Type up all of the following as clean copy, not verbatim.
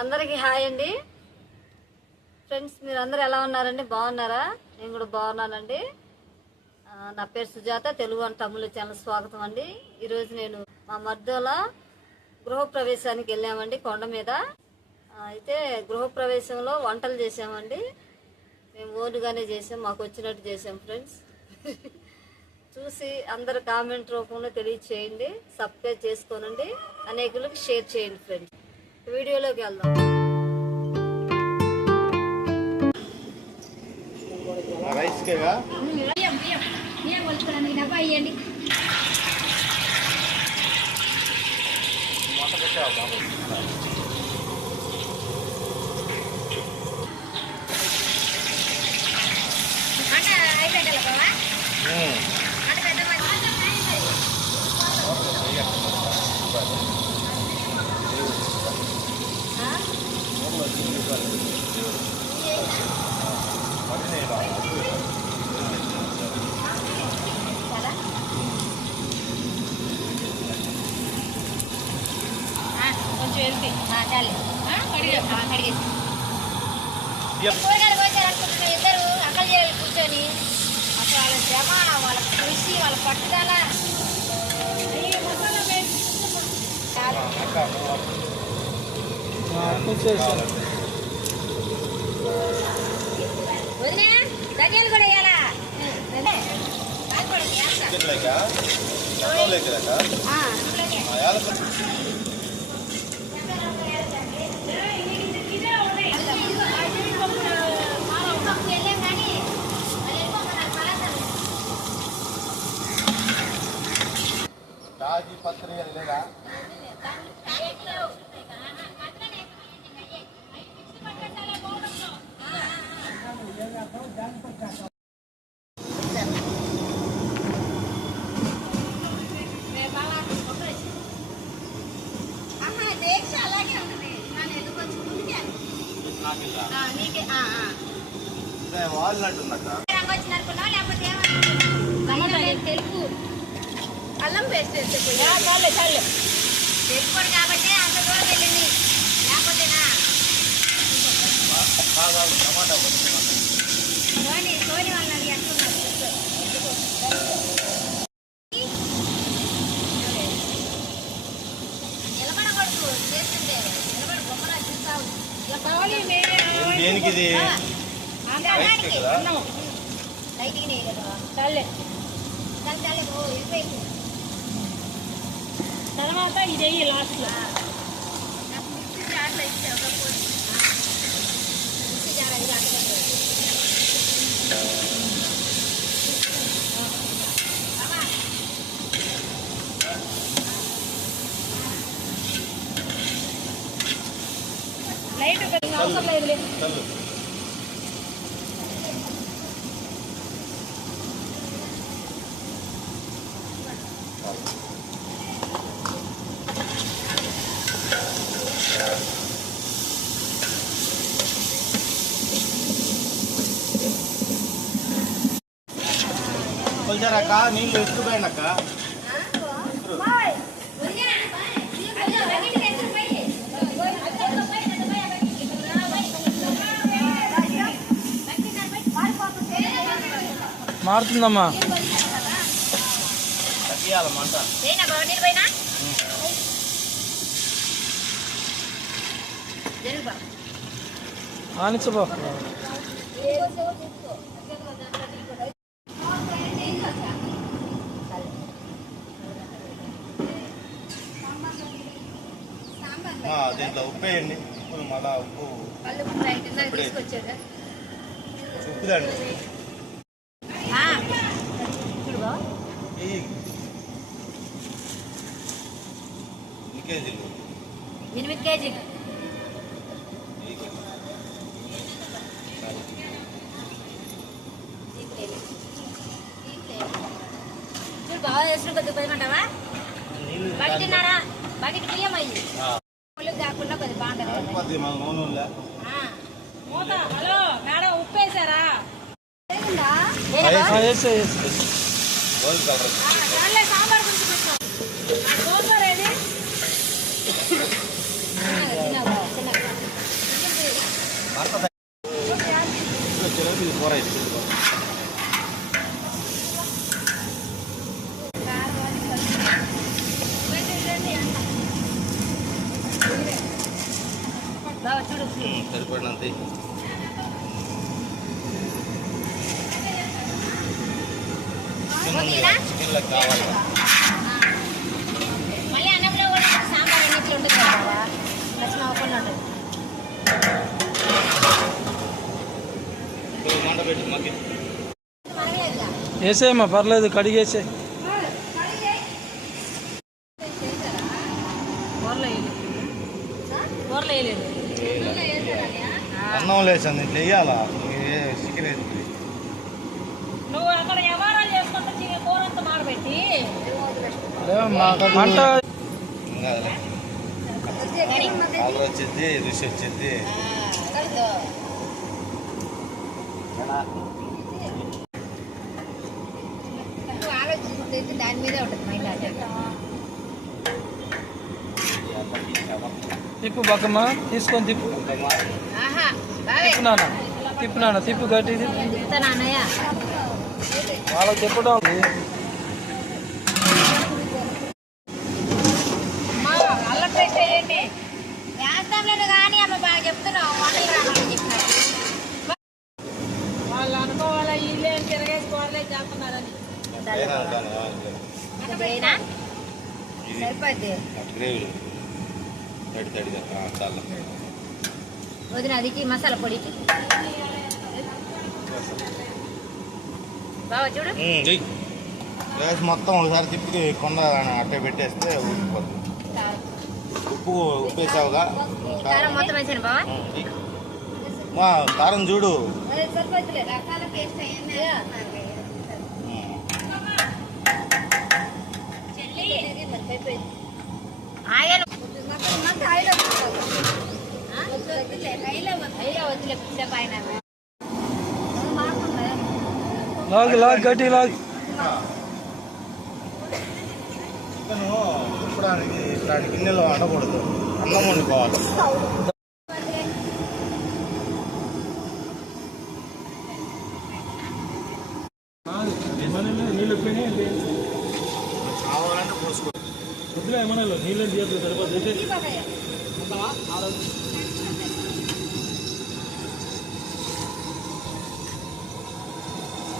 అందరికీ హాయ్ అండి ఫ్రెండ్స్, మీరు అందరూ ఎలా ఉన్నారండి? బాగున్నారా? నేను కూడా బాగున్నానండి. నా పేరు Sujatha, Telugu and Tamil channel స్వాగతం అండి. ఈరోజు నేను మా మధ్యల గృహప్రవేశానికి వెళ్ళామండి కొండ మీద. అయితే గృహప్రవేశంలో వంటలు చేసామండి. మేము ఓన్గానే చేసాం, మాకు వచ్చినట్టు చేసాం ఫ్రెండ్స్. చూసి అందరు కామెంట్ రూపంలో తెలియచేయండి, సబ్స్క్రైబ్ చేసుకోనండి, అనేకులకు షేర్ చేయండి ఫ్రెండ్స్. వీడియోలోకి వెళ్దాం. కూరగాయలు కోసారనుకుంటున్నా ఇద్దరు అక్కలు చేయాలి కూర్చొని. అసలు వాళ్ళ శ్రమ, వాళ్ళ కృషి, వాళ్ళ పట్టుదల. వదినా ధనియాలు కూడా వేయాలా? తెలుపు అల్లం పేస్ట్ తెలుపుకోడు కాబట్టి అంత దూరం వెళ్ళింది. లేకపోతేనా సోని వాళ్ళని ఎట్టున్నారు నిలబడకూడదు. చేస్తుంటే నిలబడి బొమ్మలా చూస్తావు. తర్వాత ఇది లాస్ట్ లో లైట్ అవసరం లేదు. కొలిచారక్క, నీళ్ళు ఎక్కువైనాక మారుతుందమ్మా. తగ్గియాలన్నమాట. ఆనిచ్చబా దీంట్లో ఉప్పు వేయండి. మళ్ళా ఉప్పు ఉప్పుదండి. కేజీలు 8 కేజీలు బాగా చేసిన కొద్ది పోయమంటావా? బకెట్న్నారా? బకెట్ బియ్యం అయ్యి కాకుండా కొద్ది బాగుంటుంది. హలో మేడం, ఉప్పు వేసారా? సాంబార్ గురించి బాగా చూడు సరిపడినంత చికెన్లో కావాలి. మళ్ళీ అన్నంలో కూడా సాంబార్ ఎన్నిట్లో ఉంటుంది కదా బాబా లక్ష్మణ అవ్వకుండా ఉంటుంది. మంట పెట్టి మాకు వేసేయమ్మా పర్లేదు కడిగేసే. కూరలో వేయలేదు. అన్నం లేచండి ఇట్లా వేయాలా చికెన్ వేసి నువ్వు అక్కడ వ్యవహారాలు చేసుకుంటే కూర అంతా మాడబెట్టి మంట కలర్ వచ్చింది రుచి వచ్చింది. ఆలోచించుకుంటే దాని మీదే ఉంటుంది మైండ్ అంటే. తిప్పు బక్కమ్మ తీసుకొని తిప్పు. ఆహా బావే తిప్పు నాన్న తిప్పు గట్టి తిప్పు. నేను చెప్తాను అన్నయ్య. వాళ్ళకి చెప్పడం అల్లం పేస్ట్ వేయండి. వేస్తాంలేదు కానీ అమ్మ బాగా చెప్తున్నావు వంటలు రావాలని చెప్పినట్టు. వాళ్ళు అనుకోవాలా ఇల్లే తిరగేసి కూరలే చేస్తున్నారని. ఇదేనా? సరిపోద్ది. గ్రేవీ తడి తడిగా చాలా వదిన అదికి మసాలా పొడి బాగా చూడు. రైస్ మొత్తం ఒకసారి తిప్పి కొండ అట్టే పెట్టేస్తే ఉడికిపోతుంది. ఉప్పు వేసావుగా కారం మొత్తం వేసాను బావా. కారం చూడు. లాగు లాగు గట్టి లాగు. చికెన్ ఉప్పడానికి ఇట్లాంటి గిన్నెలో వండకూడదు, అన్నం వండుకోవాలి. కావాలంటే పోసుకో.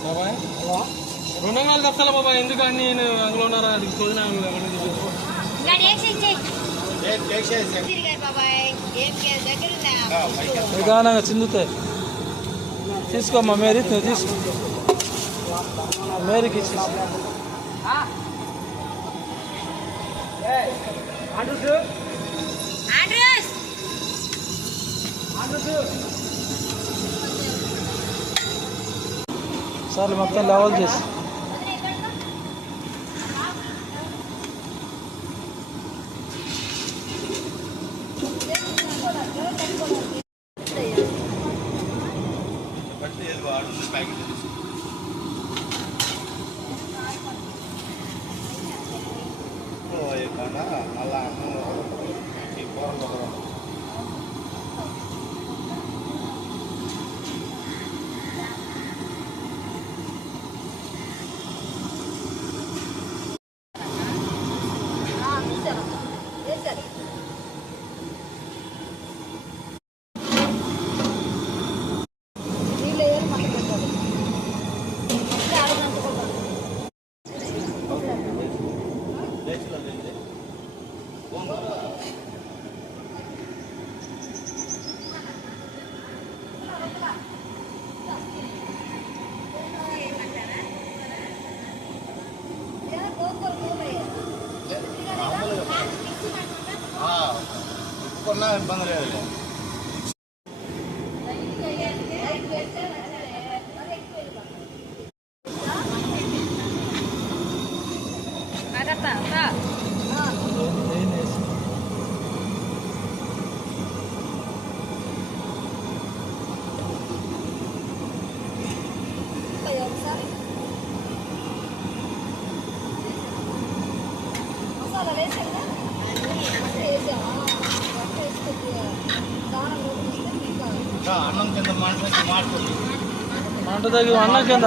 బాబాయ్ 200 కప్తాల బాబాయ్ ఎందుకని నేను అందులో ఉన్నారా నిదానంగా చిందుతాయి. తీసుకోమ్మా మేరీ నువ్వు తీసుకో. మేరీకి ఇచ్చేసి సార్లు మొత్తం లెవెల్ చేసి మళ్ళా ఈ కూరలో ఉప్పుకున్నా ఇబ్బంది లేదు. అన్నం కింద మాడుతుంది. మంట తగ్గి అన్నం కింద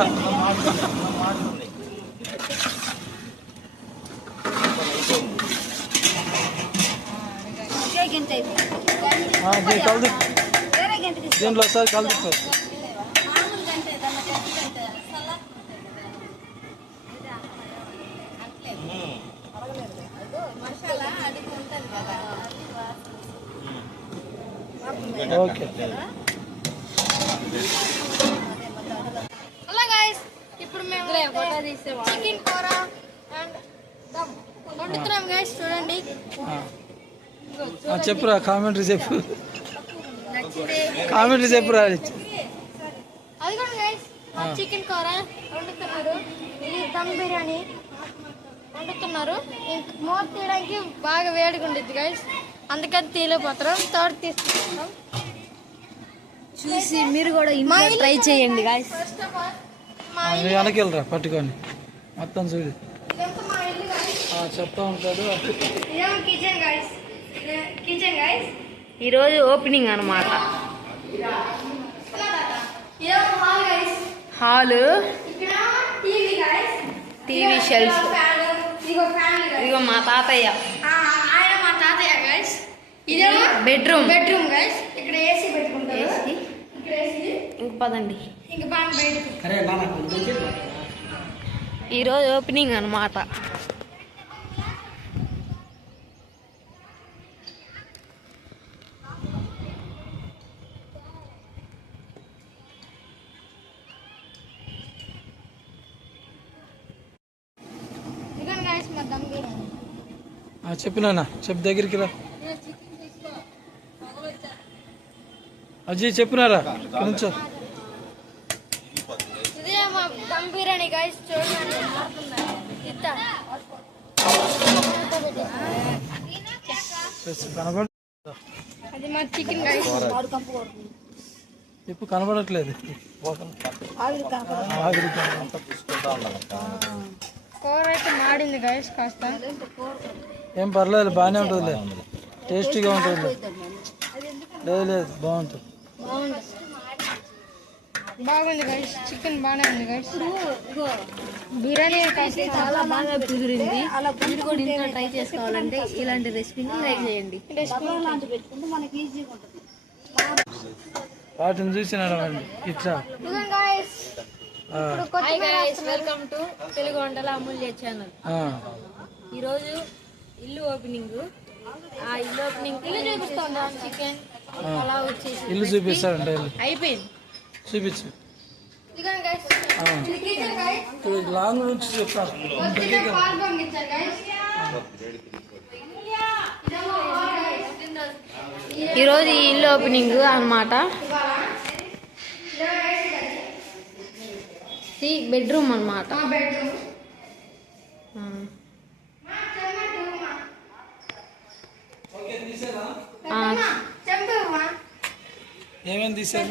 దీన్ని కలదు, వేరే గంట తీసుకో. దీంట్లో ఒకసారి కలదు. మామూలు గంటే దాన్ని గట్టి గంటే సలాడ్ అడగలేదు. అదో మసాలా అడిగి ఉంటుంది కదా. ఓకే. హలో గైస్, ఇప్పుడు మేము చికెన్ కూర అండ్ దమ్ వండుతున్నాం గైస్. చూడండి, చెప్పురా, కామెంటరీ చెప్పు, కామెంటరీ చెప్పురా. అది కూడా గైస్ చికెన్ కూర వండుతున్నారు. ఇది దమ్ బిర్యానీ వండుతున్నారు. ఇంక మూత తీయడానికి బాగా వేడిగా ఉండిద్ది గైస్, అందుకని తీయలేకపోతాం. తోట తీసుకుంటాం. చూసి మీరు కూడా ఇంట్లో ట్రై చేయండి గాయస్. ఫస్ట్ ఆఫ్ ఆల్ మా నువ్వు వెనక్కి వెళ్ళరా, పట్టుకొని మొత్తం చూడు. ఇదంతా మా ఇల్లు గైస్. చెప్తా ఉంటాడు. ఇదేమో కిచెన్ గైస్. Kitchen guys. ఈరోజు ఓపెనింగ్ అనమాట. ఇదేమో హాల్ గైస్. హాలు, ఇక్కడ టీవీ గైస్. TV shelf. ఇదిగో ఫ్యామిలీ గైస్. ఇదిగో మా తాతయ్య. ఆయన మా తాతయ్య గైస్. ఇదేమో బెడ్రూమ్. Bedroom guys. ఇక్కడ ఏసీ పెట్టుకుంటారు. ఇక్కడ ఏసీ. ఇంక పదండి. ఇంక బాగా బయటకు. ఈరోజు ఓపెనింగ్ అనమాట. ఇదిగోండి గైస్ మా దమ్ బిర్యానీ. చెప్పినా, చెప్పు, దగ్గరికి రా. అజయ్ చెప్పినారా కొంచెం. ఇదే మా దమ్ బిర్యానీ గైస్. చూడండి, ఇత్తా. కనబడ అది మా చికెన్ గైస్. చెప్పు, కనబడట్లేదు. ఆవిరి కూర అయితే మాడింది గైస్ కాస్త. ఏం పర్లేదు, బాగానే ఉంటుందిలే, టేస్టీగా ఉంటుంది. లేదు లేదు, బాగుంటుంది. బాగుంది గైస్, చికెన్ బాగానే ఉంది గైస్. బిర్యానీ కాస్త చాలా బాగా కుదిరింది. మీరు కూడా ఇంట్లో ట్రై చేసుకోవాలంటే ఇలాంటి రెసిపీని ట్రై చేయండి. లాంటి పెట్టుకుంటే మనకి ఈజీగా ఉంటుంది. వాటిని చూసినారా ఇట్లా. ఇదిగోండి గైస్. ఇప్పుడు కొత్తిమీర వేస్తున్నాం. వెల్కమ్ టు తెలుగు వంటల అమూల్య ఛానల్. ఈరోజు ఇల్లు ఓపెనింగ్. ఆ ఇల్లు ఓపెనింగ్ చూపిస్తాను చికెన్ పలావ్ వచ్చేసి ఇల్లు చూపిస్తాడంటే అయిపోయింది. చూపించు. ఇదిగోండి గైస్. ఇది కిచెన్ గైస్. లాంగ్ నుంచి చెప్తాను. కొద్దిగా పాలు పొంగించారు గైస్. ఇదేమో హాల్ గైస్. ఈరోజు ఈ ఇల్లు ఓపెనింగ్ అనమాట. ఇది బెడ్రూమ్ అనమాట. మా బెడ్రూమ్. చెంపమ్మా. ఏమేమి తీసారు?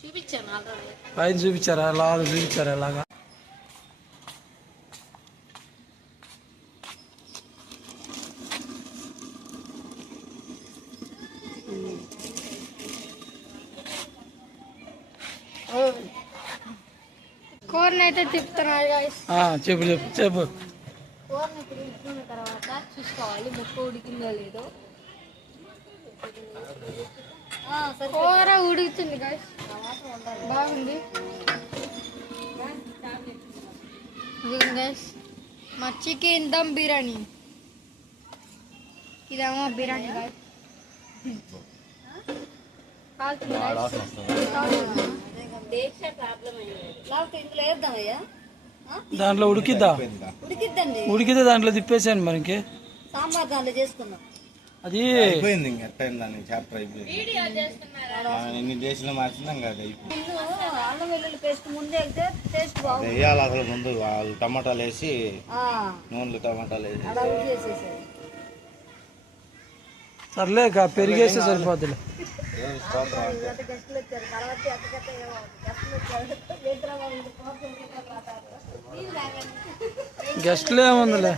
చూపించాను ఆల్రెడీ. పైన చూపించారా, లాగా చూపించారా? అలాగా కూరని అయితే తిప్పుతున్నారు గైస్. చెప్పు చెప్పు చెప్పు. కూరని ఇప్పుడు ఉడికిన తర్వాత చూసుకోవాలి ముక్క ఉడికిందో లేదో. కూర ఉడుకుతుంది గైస్, బాగుంది. ఇదిగోండి గైస్ మా చికెన్ దమ్ బిర్యానీ. ఇదేమో బిర్యానీ గైస్. కాలుతుంది గైస్. లేకపోతే ఇందులో వేద్దామయ్యా. దాంట్లో ఉడికిద్దా? ఉడికిద్దండి. ఉడికితే దాంట్లో తిప్పేసాను మనకి. సాంబార్ దాంట్లో చేసుకుందాం. అది అయిపోయింది, ఇంకా ఎట్టయింది దాన్ని చాప్టర్ అయిపోయింది. ఎన్ని డేస్లో మార్చిందా ఇంకా అది అయిపోయింది. ముందు అల్లం వెల్లుల్లి పేస్ట్ ముందే అయితే టేస్ట్ బాగుంది. వేయాలి అసలు ముందు వాళ్ళు టమాటాలు వేసి ఆ, నూనెలు టమాటాలు వేసి అలా ఉడికేసేసాయి. సర్లే, పెరిగేస్తే సరిపోద్దులే. దేవుని స్తోత్రం అంటే గెస్టులు వచ్చారు. తర్వాత ఎక్కడికైతే ఏమో గెస్టులు వచ్చారు. గెస్ట్లు ఏముందిలే,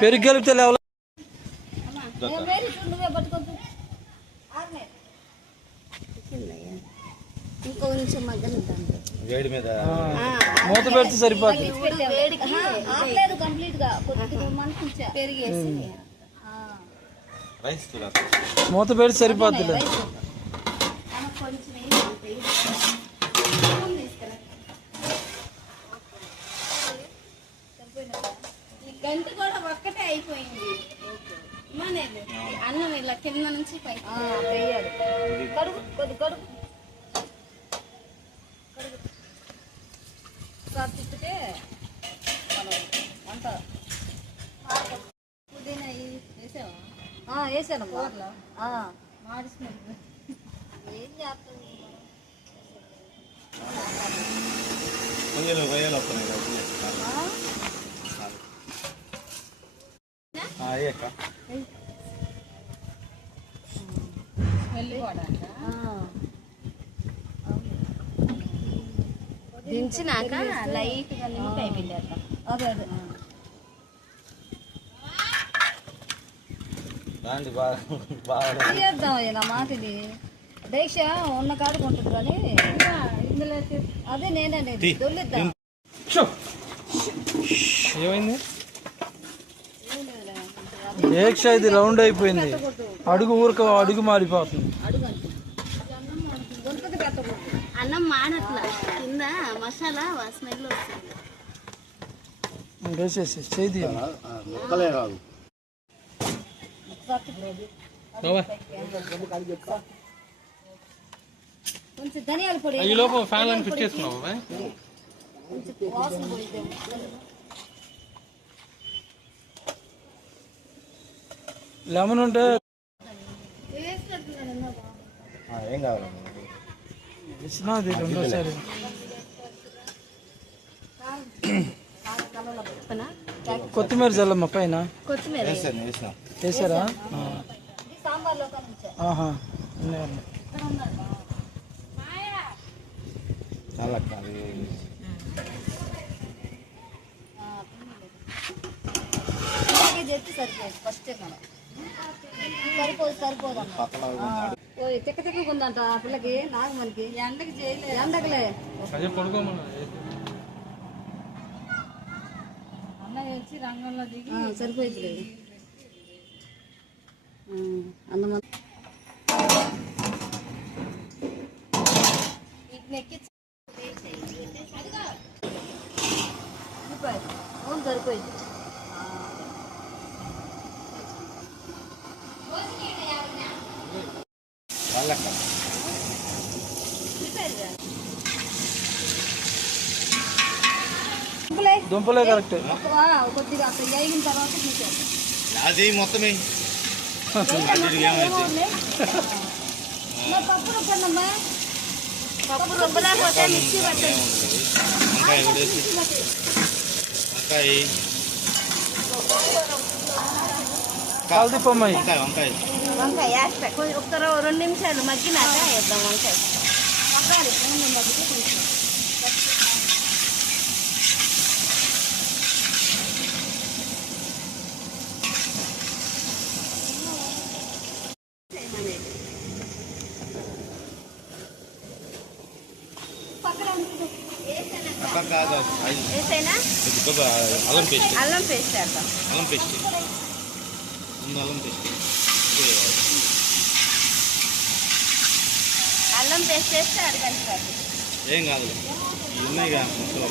పెరుగు గెలిపితే లేవలే. నువ్వే పట్టుకోవచ్చు. ఇంకో నిమిషం మగ్గనిద్దాం. వేడి మీద మూత పెడితే సరిపోద్ది. ఆపలేదు కంప్లీట్ గా. కొద్దిగా మంచి పెరిగేసి రైస్ చూడ మూత పెడితే సరిపోద్దిలే. ఈ గంట కూడా ఒక్కటే అయిపోయింది. అన్నం ఇలా కింద నుంచి పైకి వేయాలి. కడుగు కొద్ది కడుగు ఒకసారి తిప్పితే మనం వంట పుదీనా వేసావా? వేసాను మాడిస్తున్నారు. ఏం చేస్తుంది రొయ్యలు వస్తున్నాయి కదా అయ్యాక దించినాక లైట్ గా నిమ్మకాయ పిండేద్దాం. అదే అదే దాంట్లో బాగా బాగా చేద్దాం నా మాటది దీక్ష ఉన్న కాడికి ఉంటుంది కానీ ఇందులో అదే నేనండి దొల్లిద్దాం. ఏమైంది? దీక్ష ఇది రౌండ్ అయిపోయింది. అడుగు మారిపోతుంది. గొంతుకు పెట్టకూడదు. అన్నం మాడట్లా, కింద మసాలా స్మెల్ వస్తుంది. వేసేసి చేతి ముక్కలే రాదు. కొంచెం ధనియాల పొడి ఈ లోపు ఫ్యాన్ అని ఫిట్ చేసుకున్నావు బాబాయ్. కొంచెం వాసన పోయిద్దాం. లెమన్ ఉంటే ఏం కావాలి ఇచ్చినది రెండోసారి. కొత్తిమీర జల్లమ్మ పైన కొత్తిమీర వేసారా? ఇది సాంబార్లో కానీ ఆహా ఉన్నాయండి. చాలా చెప్తే సరిపోదు. ఫస్ట్ మనం సరిపోదమ్మా. తిక్క తిక్కగా ఉందంట ఆ పిల్లకి. నాకు మనకి ఎండకి చేయలేదు. ఎండకలే అదే పడుకోమన్నా. అన్నయ్య వచ్చి రంగంలో దిగి సరిపోయింది. అన్నం సరిపోయింది. వాళ్ళక్క దుంపలే కరెక్ట్. కొద్దిగా అక్కడ వేగిన తర్వాత తీసేస్తాం. అది మొత్తమే పప్పు రుబ్బమ్మా. పప్పు రుబ్బలేకపోతే మిక్సీ పట్టండి. వంకాయ కూడా వేసి వంకాయ కాల్దిప్పమ్మాయి. వంకాయ వంకాయ వంకాయ వేస్తా. కొంచెం ఒక్క 2 నిమిషాలు మగ్గినాక వేద్దాం వంకాయ. కాదు వేసేనా? అల్లం పేస్ట్ అల్లం పేస్ట్ వేద్దాం. అల్లం పేస్ట్ అల్లం పేస్ట్ అల్లం పేస్ట్ వేస్తే అరగంట ఏం కాదు. ఇవి ఉన్నాయి కదా ముక్కలు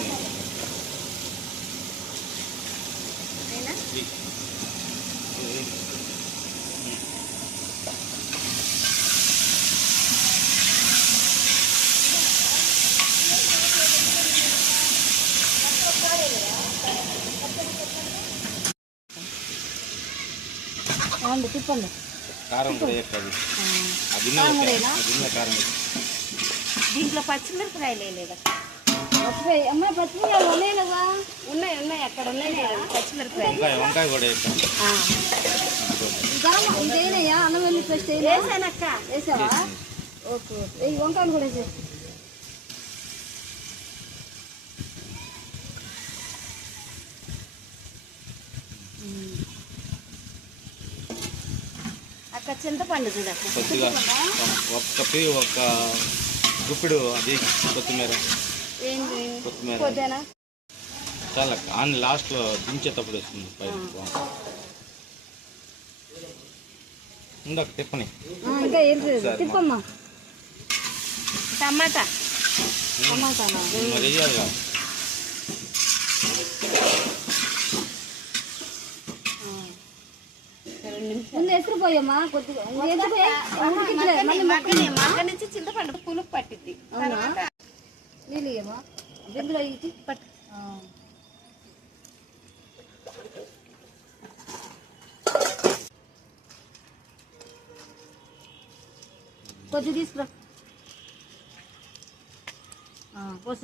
తిప్పండి. కారం కూడా వేస్తుంది. అది కారం దీంట్లో పచ్చిమిరపకాయలు వేయలేదా? అమ్మాయి పచ్చిమిరపకాయలు ఉన్నాయి కదా. ఉన్నాయి అక్కడ ఉన్నాయి పచ్చిమిరపకాయలు. వంకాయ కూడా వేస్తాం. ఇదేనయ్యా అన్నం వెల్లి పేస్ట్ వేసానక్క. వేసావా? ఓకే. ఈ వంకాయలు కూడా వేసే. అక్క చింతపండు చూడక్క. కొద్దిగా ఒక గుప్పిడు అది కొత్తిమీర కొద్దిగా చాలా ఆన్ లాస్ట్లో దించేటప్పుడు వస్తుంది. ఇందాక తిప్పని ఇంకా ఏంటి తిప్పమ్మా. టమాటా టమాటానా? మరి వేయాలిగా. ముందు ఎసురు పోయమ్మా కొద్దిగా. మగ్గ నుంచి చింతపండు పులుపు పట్టిద్ది. నీళ్ళు ఇయ్యమ్మా. బిందులో ఇచ్చి పట్టు. కొద్దిగా తీసుకురా.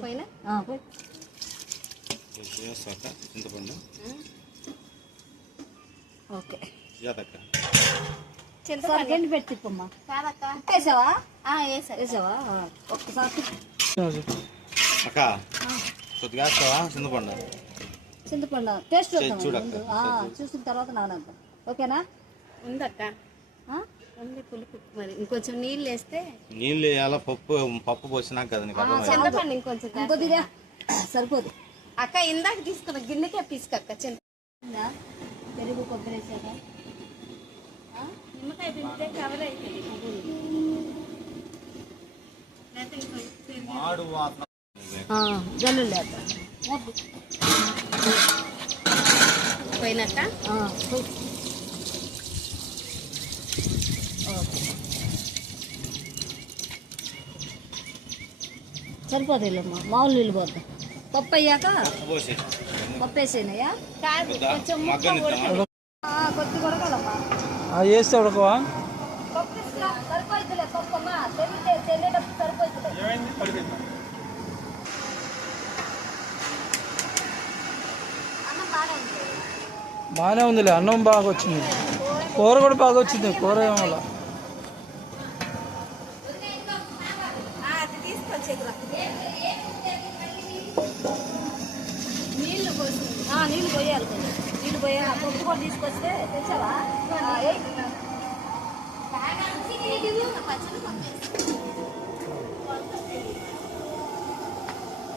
పోయినా పోయి. వేస్తాక చింతపండు ఓకే. జాతక్క చింతపండు గండి పెట్టి తిప్పమ్మా. వేసావా? వేసావా? ఒక్కసారి అక్క కొద్దిగా వేస్తావా చింతపండు? చింతపండు టేస్ట్ చూడక్క. చూసిన తర్వాత నానంత. ఓకేనా? ఉందక్క ఉంది పులుపు. మరి ఇంకొంచెం నీళ్ళు వేస్తే నీళ్ళు వేయాలా? పప్పు పోసినాక కదా నీకు అర్థమైంది. చింతపండు ఇంకొంచెం కొద్దిగా సరిపోదు. అక్క ఇందాక తీసుకున్న గిన్నెకే పీసుకక్క ఉందా? పెరుగు కొబ్బరి వేసాక నిమ్మకాయ పిండితే కవర్ అవుతుంది. మాడు వాసన జల్లు లేక పోయినట్ట సరిపోతాయిలేమ్మా. మామూలు నీళ్ళు పోతాం. పప్పు అయ్యాక పోసి పప్పు వేసేనయ్యా. కొంచెం మగ్గనిద్దామా? కొద్ది కొడగలమ్మా. వేస్తే ఉడకవా? పప్పు తీసుకురా. సరిపోతుందిలే పప్పు అమ్మా. తెల్లేటప్పుడు సరిపోతుంది. అన్నం బాగా ఉంది. బాగానే ఉందిలే, అన్నం బాగా వచ్చింది, కూర కూడా బాగా వచ్చింది. కూర ఏమో నీళ్ళు పోయాలి. నీళ్ళు పోయా. పప్పు కూడా తీసుకొస్తే తెచ్చావా?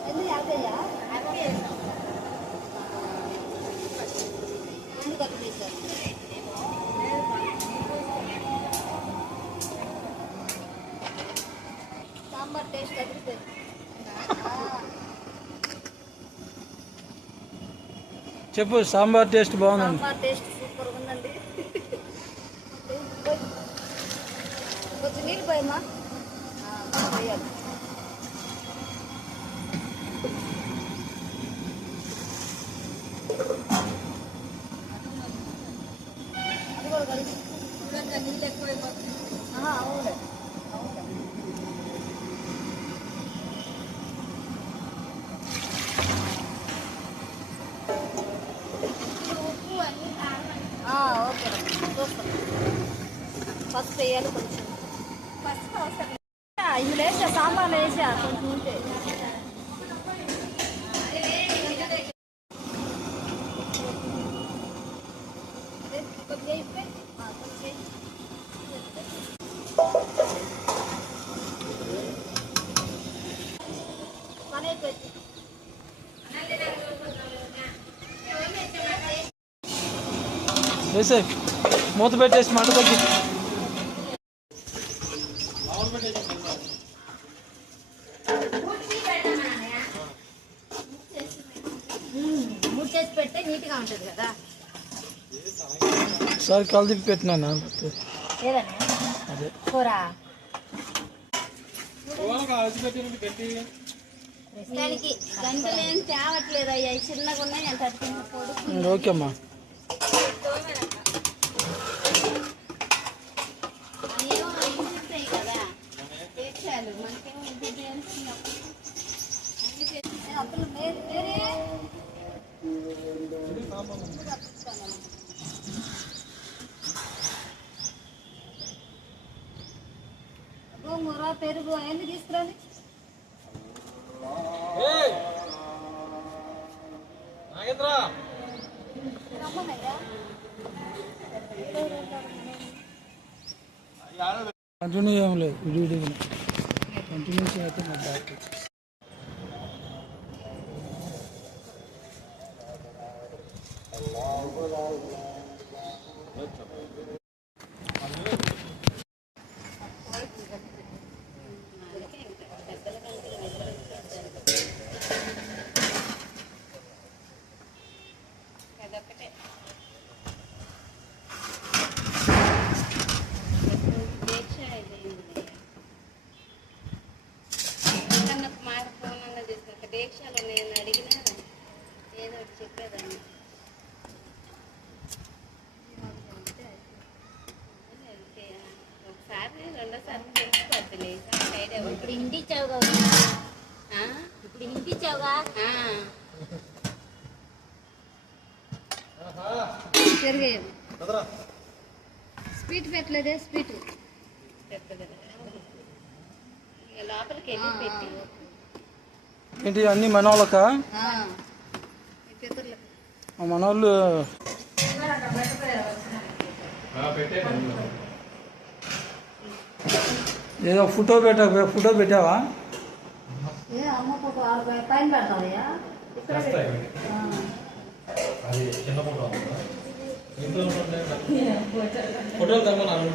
ఎందుకు యాభయ్యా? ఎందుకు అట్లా చేశారు? సాంబార్ టేస్ట్ అదిరిపోయింది. చెప్పు. సాంబార్ టేస్ట్ బాగుందండి. సాంబార్ టేస్ట్ సూపర్ ఉందండి. కొంచెం నీళ్ళు పోయమ్మా. పోయాలి. అది కూడా కలిసి నీళ్ళు ఎక్కువైపోతుంది. అవునులే. ఓకే చూస్తాం. ఫస్ట్ వేయాలి కొంచెం. ఫస్ట్ అవసరం ఇందులో వేసా. సాంబార్లో వేసా కొంచెం ఉంటే. కొద్దిగా ఇప్పుడే పని అయిపోయింది. వేసే మూత పెట్టేసి మంట తగ్గి. మూడు చేసి పెడితే నీట్గా ఉంటుంది కదా. ఒకసారి కలిపి పెట్టినాను. అదే కూర దానికి గంటలు ఏం తేవట్లేదు అయ్యా. చిన్నగా ఉన్నాయి అంత పొడుగు. ఓకే అమ్మా. కదా తెచ్చాలు మనకేమో అప్పుడు వేరే గోంగూర పెరుగు అవన్నీ తీసుకురండి. రమ్మనయ్యా. కంటిన్యూ ఏం లేదు, విడివిడిగా కంటిన్యూస్ అయితే నాకు బ్యాక్. వినిపించావుగా ఇప్పుడు వినిపించావుగా పెరిగేది స్వీట్ పెట్టలేదే స్వీట్ లోపలికి వెళ్ళి పెట్టి ఏంటి అన్ని మనోళ్ళక పితరులు మనోళ్ళు ఏదో ఫోటో పెట్టావా ఏ అమ్మ ఫోటో పైన పెడతావయ్యా ఇక్కడ ఫోటోలు తెమ్మన్నారు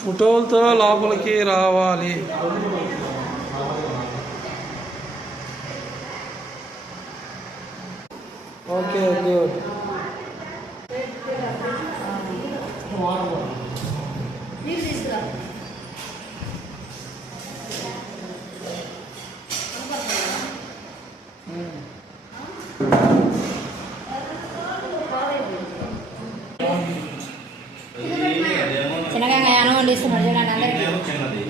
ఫోటోలతో లోపలికి రావాలి. Okay good. నీళ్ళు తీసుకురా చిన్నగా అన్నం వండిస్తున్నాడు చూడండి అందరికీ. చిన్నది